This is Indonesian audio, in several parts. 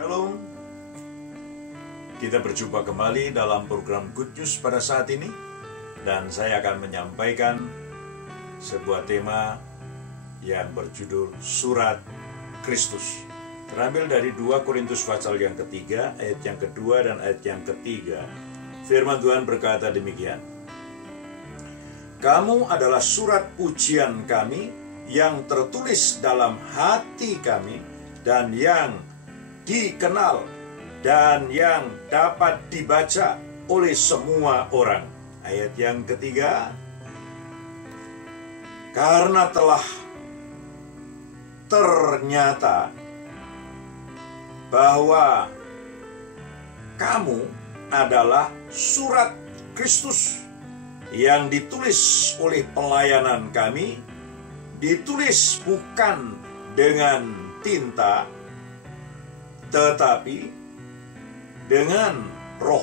Shalom. Kita berjumpa kembali dalam program Good News pada saat ini. Dan saya akan menyampaikan sebuah tema yang berjudul Surat Kristus. Terambil dari 2 Korintus pasal yang ketiga, ayat yang kedua dan ayat yang ketiga. Firman Tuhan berkata demikian. Kamu adalah surat pujian kami yang tertulis dalam hati kami dan yang dikenal dan yang dapat dibaca oleh semua orang. Ayat yang ketiga, karena telah ternyata bahwa kamu adalah surat Kristus yang ditulis oleh pelayanan kami, ditulis bukan dengan tinta, tetapi dengan roh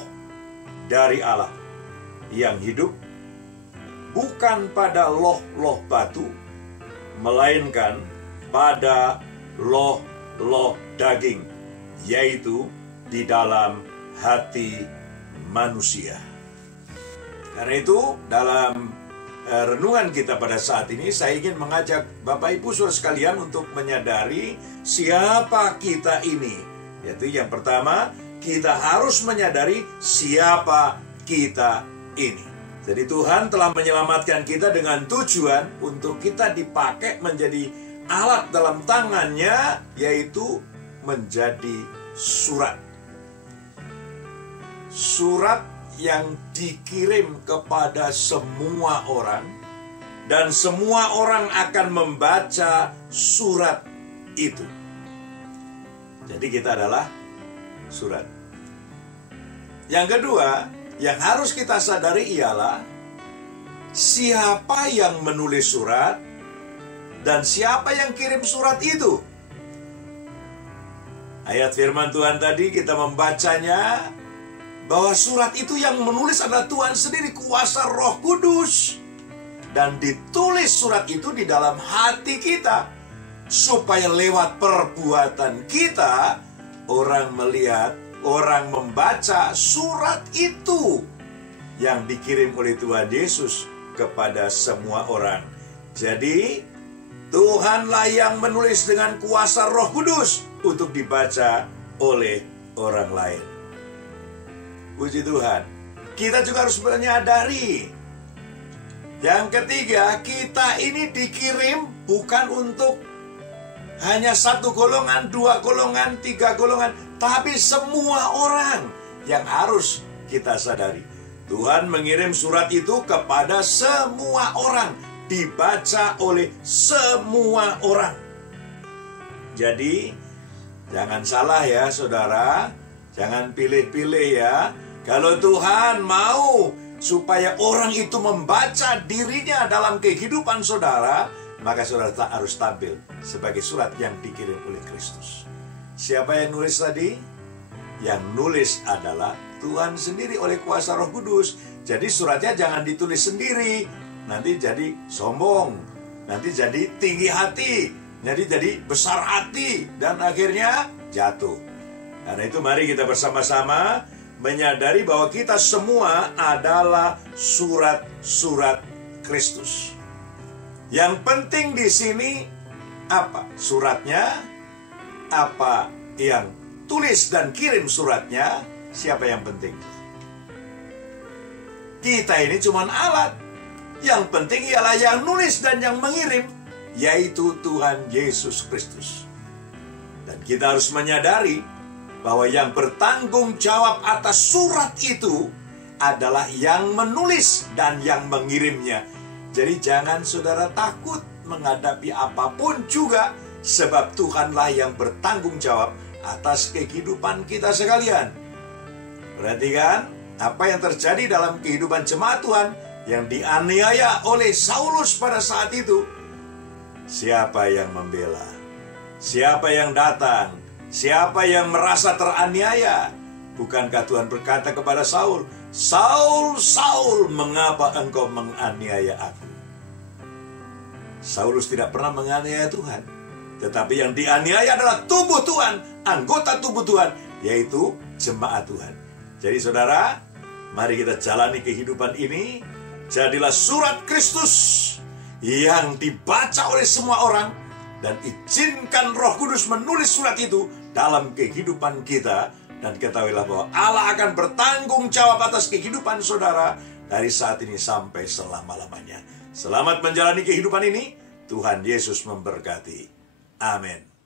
dari Allah yang hidup, bukan pada loh-loh batu, melainkan pada loh-loh daging, yaitu di dalam hati manusia. Karena itu, dalam renungan kita pada saat ini, saya ingin mengajak Bapak Ibu Saudara sekalian untuk menyadari siapa kita ini. Yaitu yang pertama, kita harus menyadari siapa kita ini. Jadi Tuhan telah menyelamatkan kita dengan tujuan untuk kita dipakai menjadi alat dalam tangannya, yaitu menjadi surat. Surat yang dikirim kepada semua orang, dan semua orang akan membaca surat itu. Jadi kita adalah surat. Yang kedua, yang harus kita sadari ialah siapa yang menulis surat dan siapa yang kirim surat itu. Ayat firman Tuhan tadi kita membacanya bahwa surat itu yang menulis adalah Tuhan sendiri, kuasa Roh Kudus. Dan ditulis surat itu di dalam hati kita, supaya lewat perbuatan kita, orang melihat, orang membaca surat itu yang dikirim oleh Tuhan Yesus kepada semua orang. Jadi, Tuhanlah yang menulis dengan kuasa Roh Kudus untuk dibaca oleh orang lain. Puji Tuhan. Kita juga harus menyadari. Yang ketiga, kita ini dikirim bukan untuk hanya 1 golongan, 2 golongan, 3 golongan, tapi semua orang yang harus kita sadari. Tuhan mengirim surat itu kepada semua orang, dibaca oleh semua orang. Jadi, jangan salah ya saudara, jangan pilih-pilih ya. Kalau Tuhan mau supaya orang itu membaca dirinya dalam kehidupan saudara, maka saudara harus tampil sebagai surat yang dikirim oleh Kristus. Siapa yang nulis tadi? Yang nulis adalah Tuhan sendiri oleh kuasa Roh Kudus. Jadi suratnya jangan ditulis sendiri, nanti jadi sombong, nanti jadi tinggi hati, jadi besar hati, dan akhirnya jatuh. Karena itu mari kita bersama-sama menyadari bahwa kita semua adalah surat-surat Kristus. Yang penting di sini apa? Suratnya, apa yang tulis dan kirim suratnya, siapa yang penting? Kita ini cuma alat. Yang penting ialah yang nulis dan yang mengirim, yaitu Tuhan Yesus Kristus. Dan kita harus menyadari bahwa yang bertanggung jawab atas surat itu adalah yang menulis dan yang mengirimnya. Jadi jangan saudara takut menghadapi apapun juga, sebab Tuhanlah yang bertanggung jawab atas kehidupan kita sekalian. Perhatikan apa yang terjadi dalam kehidupan jemaat Tuhan yang dianiaya oleh Saulus pada saat itu. Siapa yang membela? Siapa yang datang? Siapa yang merasa teraniaya? Bukankah Tuhan berkata kepada Saul, Saul, Saul, mengapa engkau menganiaya aku? Saulus tidak pernah menganiaya Tuhan. Tetapi yang dianiaya adalah tubuh Tuhan, anggota tubuh Tuhan, yaitu jemaat Tuhan. Jadi saudara, mari kita jalani kehidupan ini. Jadilah surat Kristus yang dibaca oleh semua orang, dan izinkan Roh Kudus menulis surat itu dalam kehidupan kita. Dan ketahuilah bahwa Allah akan bertanggung jawab atas kehidupan saudara dari saat ini sampai selama-lamanya. Selamat menjalani kehidupan ini. Tuhan Yesus memberkati. Amin.